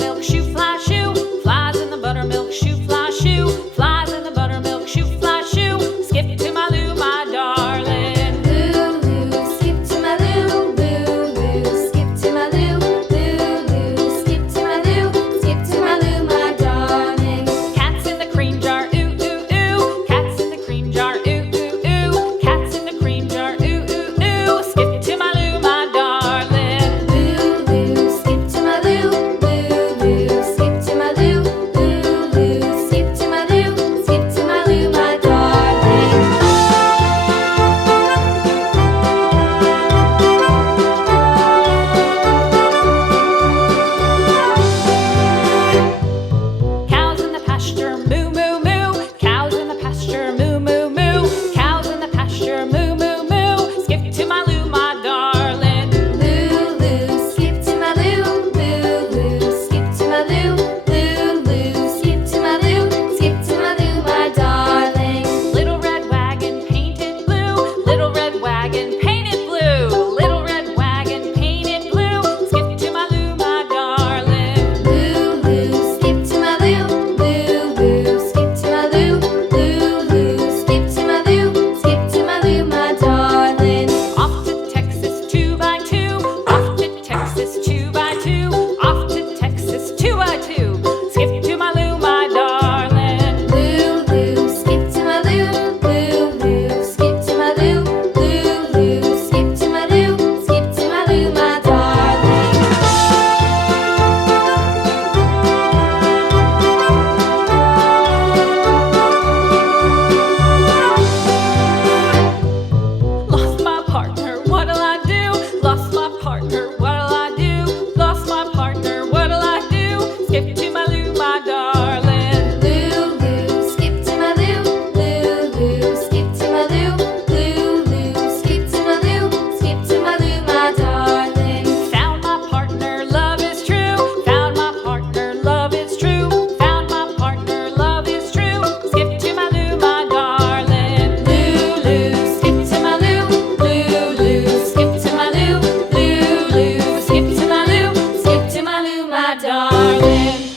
buttermilk shoe, fly shoe. Flies in the buttermilk shoe, fly shoe. Flies in the buttermilk shoe, fly shoe. Skip to my Lou, my darling. Lou, skip to my Lou, Lou, skip to my Lou, Lou, skip to my Lou, skip to my Lou, my darling. Cats in the cream jar, ooh, ooh, ooh. Cats in the cream jar, ooh, ooh, ooh. Cats in the cream jar, ooh, ooh, ooh. Skip to my Lou, my darling. Lou, skip to my Lou, Lou, skip to my Lou, Lou, skip to my Lou, skip to my Lou, my darling. Cows in the pasture, moo, moo, moo. Cows in the pasture, moo, moo, moo. Cows in the pasture, moo, moo, moo. Skip to my Lou, my darling. Lou, skip to my Lou, Lou, skip to my Lou, Lou, skip to my Lou, skip to my Lou, my darling. Little red wagon painted blue. Little red wagon painted blue. Little red wagon painted blue. Skip to my Lou, my darling. Lou, skip to my Lou, Lou, skip to my Lou, Lou, skip to my Lou, skip to my Lou, my darling. Off to Texas 2x2. Off to Texas 2x2. Off to Texas 2x2. Skip to my Lou, my darling. Lou, skip to my Lou, Lou, skip to my Lou, Lou, skip to my Lou, skip to my Lou, my darling. Lost my partner, what'll I do? Lost my partner, what'll I do? Lost my partner, what'll I do? Skip to my Lou, my darling. Lou, skip to my Lou, Lou, skip to my Lou, Lou, skip to my Lou, skip to my Lou, my darling. Found my partner, love is true. Found my partner, love is true. Found my partner, love is true. Skip to my Lou, my darling. Lou, skip to my Lou, Lou, skip to my Lou, Lou, skip to my Lou, skip to my Lou, my darling.